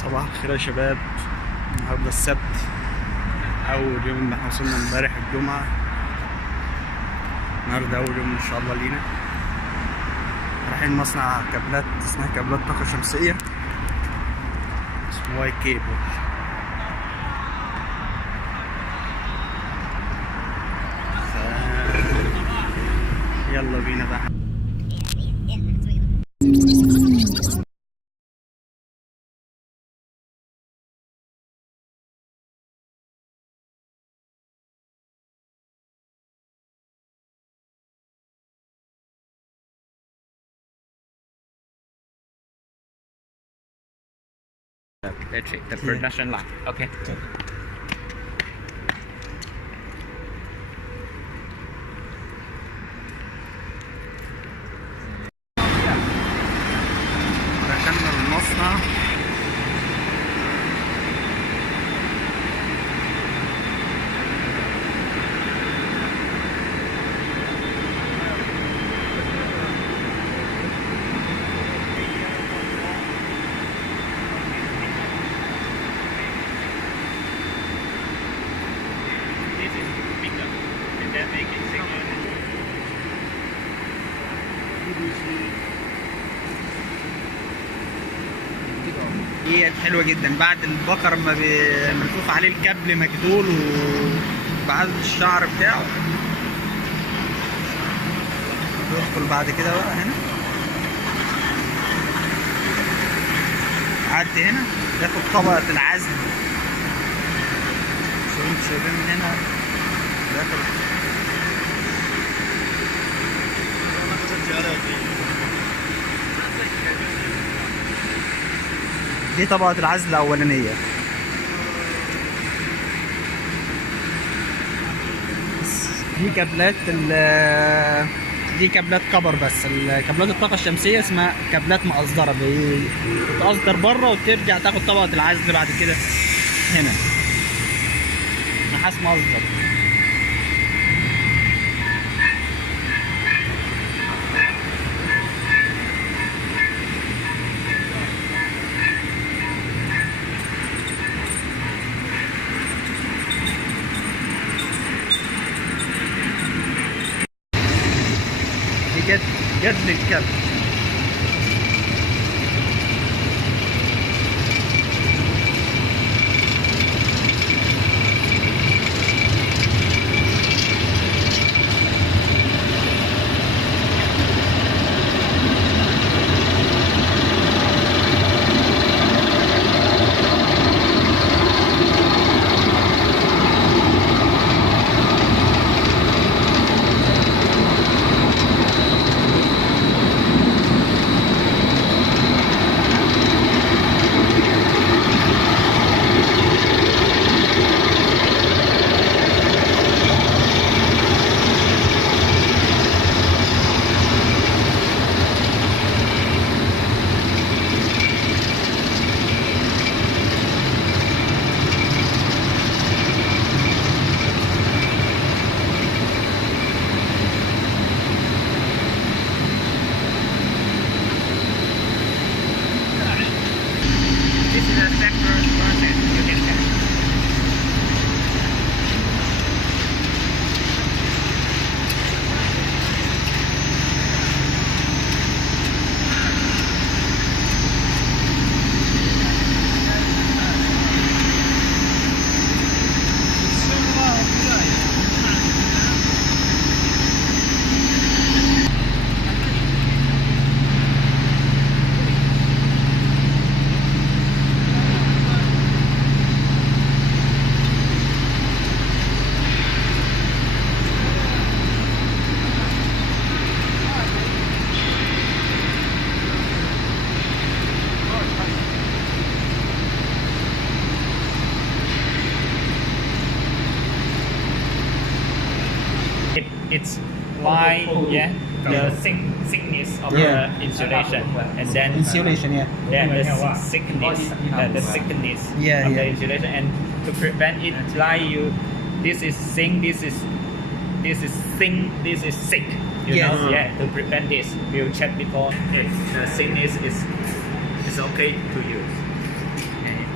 صباح الخير يا شباب. النهارده السبت، اول يوم اللي احنا وصلنا امبارح الجمعه. النهارده اول يوم ان شاء الله لينا. رايحين مصنع كابلات اسمها كابلات طاقة شمسية، اسمه واي كيبل. يلا بينا بقى. Let's check the production line. Okay. دخلنا المصنع. دي حلوة جدا. بعد البقر ما ملفوف عليه الكابل مجدول وبعد الشعر بتاعه يدخل بعد كده بقى هنا، عدي هنا ياخد طبقة العزل. شوفوا انتوا شايفين من هنا داخل دي طبقة العزل الأولانية. دي كابلات كبر، بس كابلات الطاقة الشمسية اسمها كابلات مقصدرة، بتقصدر بره وترجع تاخد طبقة العزل بعد كده هنا، نحاس مقصدر. جد للكابل. It's why the thickness of the insulation, and then Insulation, the thickness of the insulation, and to prevent it like this is thin, this is thin, this is thick. You know, to prevent this, we'll check before if the thickness is okay to use.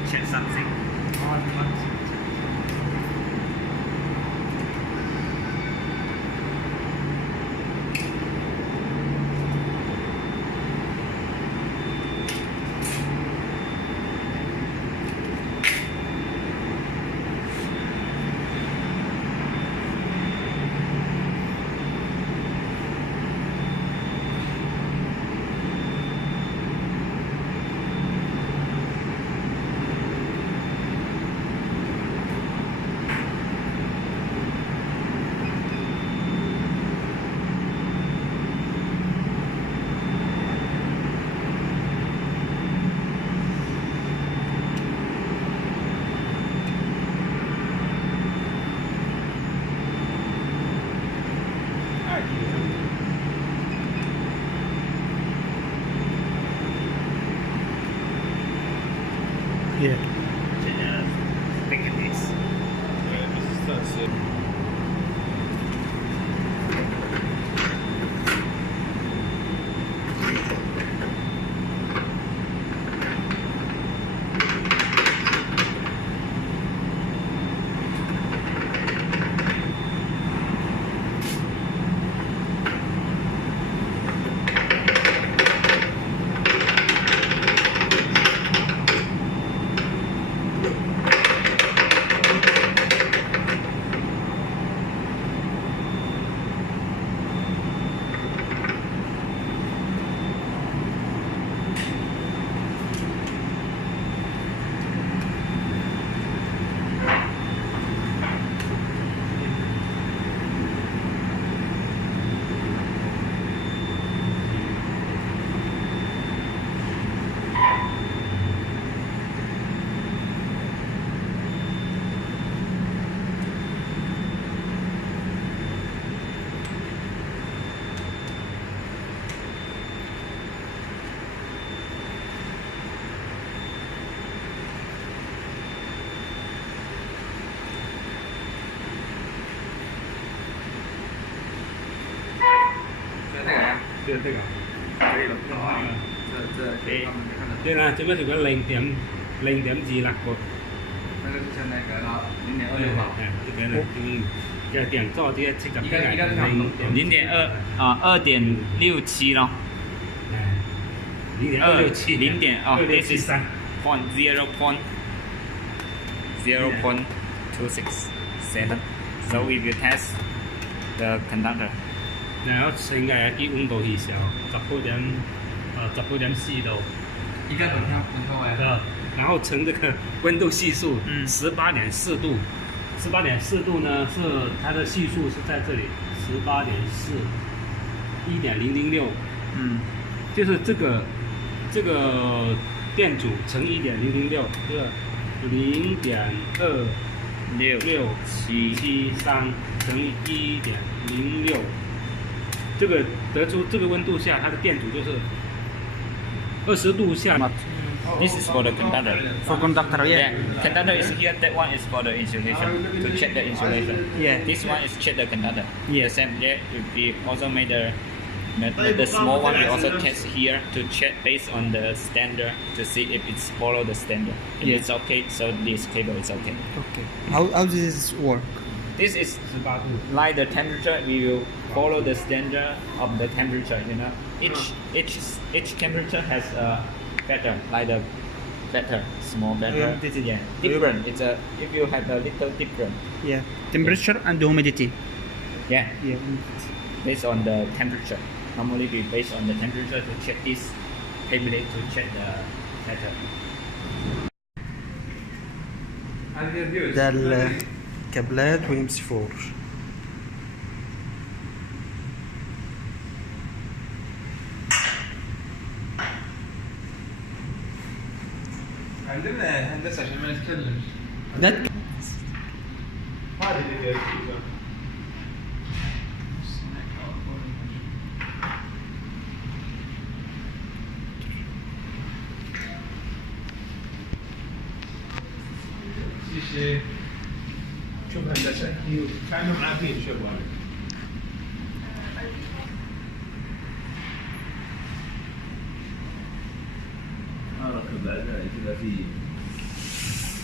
something. Yeah. Thickness. kìa kìa đây là đó đây là chỗ mấy cái lên điểm gì lạc cột cái点做这些这个0.267咯，this is point 0.267. So we will test the conductor. 然後成個啲溫度係時候19.4度，一個然後乘這個溫度係數18.4度，18.4度呢是它的係數是在這裡18.4 1.006，就是這個電阻乘1.006，這個0.2673乘以1.06。这个得出这个温度下，它的电阻就是20度下。This is for the conductor. For conductor, yeah. Conductor is here. That one is for the insulation to check the insulation. Yeah. This one is check the conductor. Yeah. The same. Yeah. We also made the small one. We also test here to check based on the standard to see if it's follow the standard. If it's okay, so this cable is okay. Okay. How does this work? This is like the temperature. We will follow the standard of the temperature. You know, each temperature has a better, like the better, small better. This is Different. It's a if you have a little different. Yeah. Temperature and humidity. Yeah, Yeah. based on the temperature. Normally we based on the temperature to check this tablet to check the better. ده الكابلات وام4. عندنا هندسة عشان ما نتكلم. ده هذه اللي فيها شيء شوف هندسة كانوا عارفين شو يبغى. ركب بعدها كذا في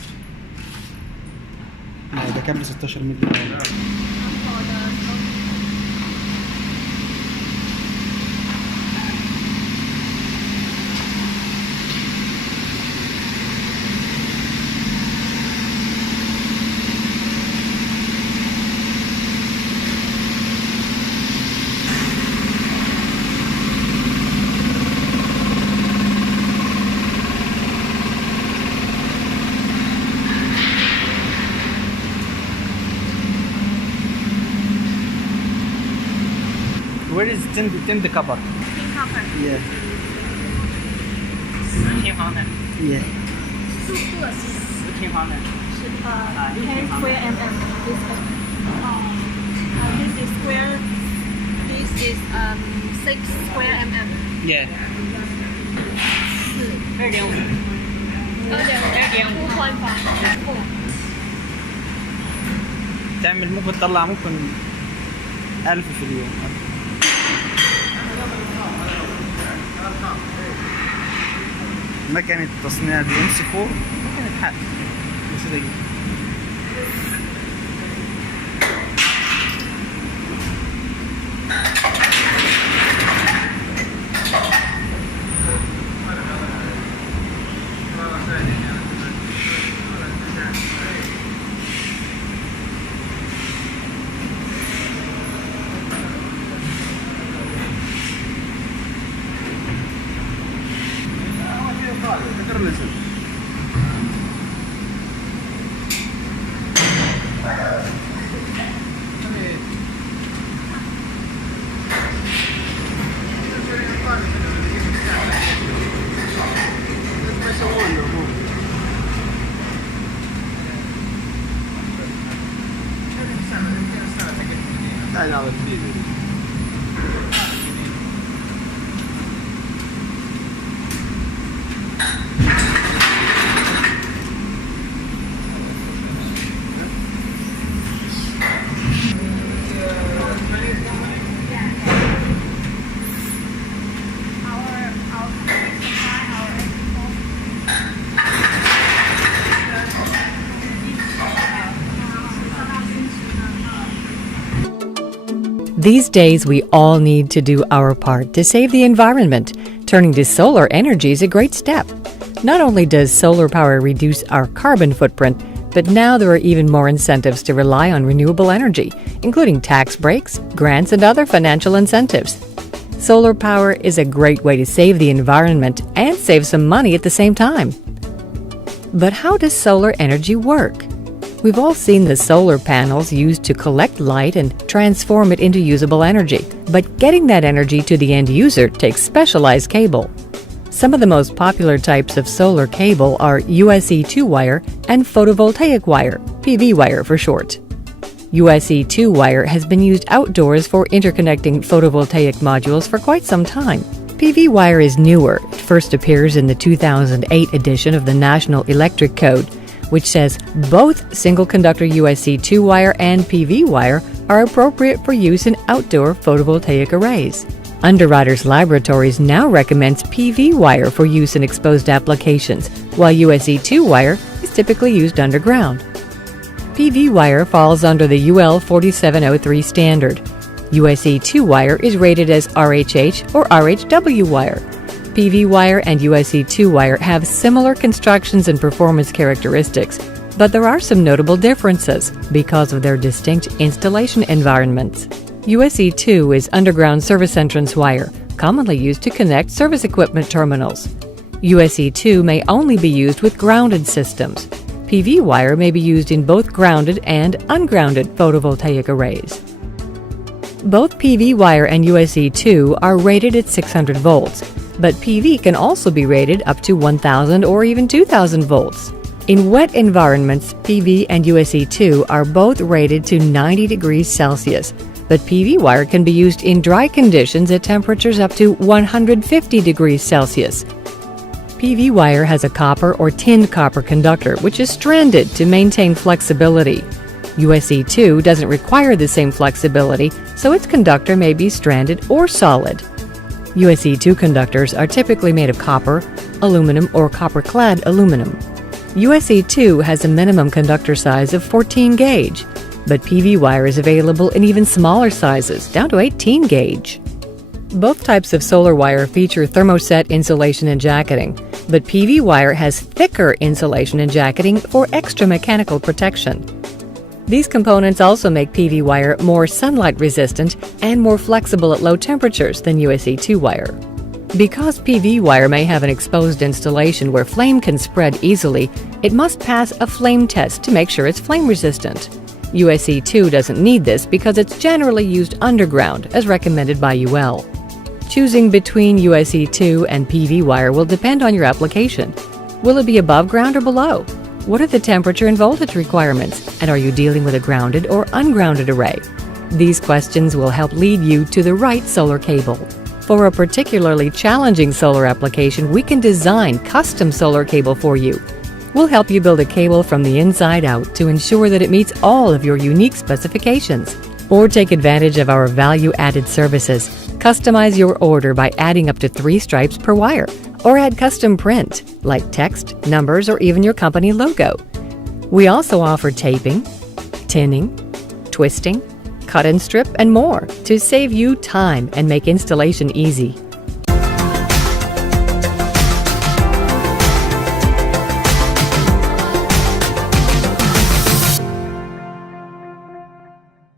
ده كابل 16 مللي. Where is tin the cover? Tin cover. Yeah. 10平方的， Yeah. 速度是10平方的， 10 square mm. This is square. This is 6 square mm. Yeah. 2.5， 2.5. تعمل ممكن تطلع ممكن 1000 في اليوم. مكنة تصنيع الMC4 مكنة حق بسيطة جدا. These days, we all need to do our part to save the environment. Turning to solar energy is a great step. Not only does solar power reduce our carbon footprint, but now there are even more incentives to rely on renewable energy, including tax breaks, grants, and other financial incentives. Solar power is a great way to save the environment and save some money at the same time. But how does solar energy work? We've all seen the solar panels used to collect light and transform it into usable energy, but getting that energy to the end user takes specialized cable. Some of the most popular types of solar cable are USE2 wire and photovoltaic wire, PV wire for short. USE2 wire has been used outdoors for interconnecting photovoltaic modules for quite some time. PV wire is newer. It first appears in the 2008 edition of the National Electric Code, which says both single-conductor USE2 wire and PV wire are appropriate for use in outdoor photovoltaic arrays. Underwriters Laboratories now recommends PV wire for use in exposed applications, while USE2 wire is typically used underground. PV wire falls under the UL 4703 standard. USE2 wire is rated as RHH or RHW wire. PV wire and USE2 wire have similar constructions and performance characteristics, but there are some notable differences because of their distinct installation environments. USE2 is underground service entrance wire, commonly used to connect service equipment terminals. USE2 may only be used with grounded systems. PV wire may be used in both grounded and ungrounded photovoltaic arrays. Both PV wire and USE2 are rated at 600 volts, but PV can also be rated up to 1,000 or even 2,000 volts. In wet environments, PV and USE2 are both rated to 90 degrees Celsius, but PV wire can be used in dry conditions at temperatures up to 150 degrees Celsius. PV wire has a copper or tinned copper conductor, which is stranded to maintain flexibility. USE2 doesn't require the same flexibility, so its conductor may be stranded or solid. USE2 conductors are typically made of copper, aluminum, or copper-clad aluminum. USE2 has a minimum conductor size of 14 gauge, but PV wire is available in even smaller sizes, down to 18 gauge. Both types of solar wire feature thermoset insulation and jacketing, but PV wire has thicker insulation and jacketing for extra mechanical protection. These components also make PV wire more sunlight resistant and more flexible at low temperatures than USE2 wire. Because PV wire may have an exposed installation where flame can spread easily, it must pass a flame test to make sure it's flame resistant. USE2 doesn't need this because it's generally used underground as recommended by UL. Choosing between USE2 and PV wire will depend on your application. Will it be above ground or below? What are the temperature and voltage requirements? And are you dealing with a grounded or ungrounded array? These questions will help lead you to the right solar cable. For a particularly challenging solar application, we can design custom solar cable for you. We'll help you build a cable from the inside out to ensure that it meets all of your unique specifications. Or take advantage of our value-added services. Customize your order by adding up to 3 stripes per wire, or add custom print, like text, numbers, or even your company logo. We also offer taping, tinning, twisting, cut and strip, and more to save you time and make installation easy.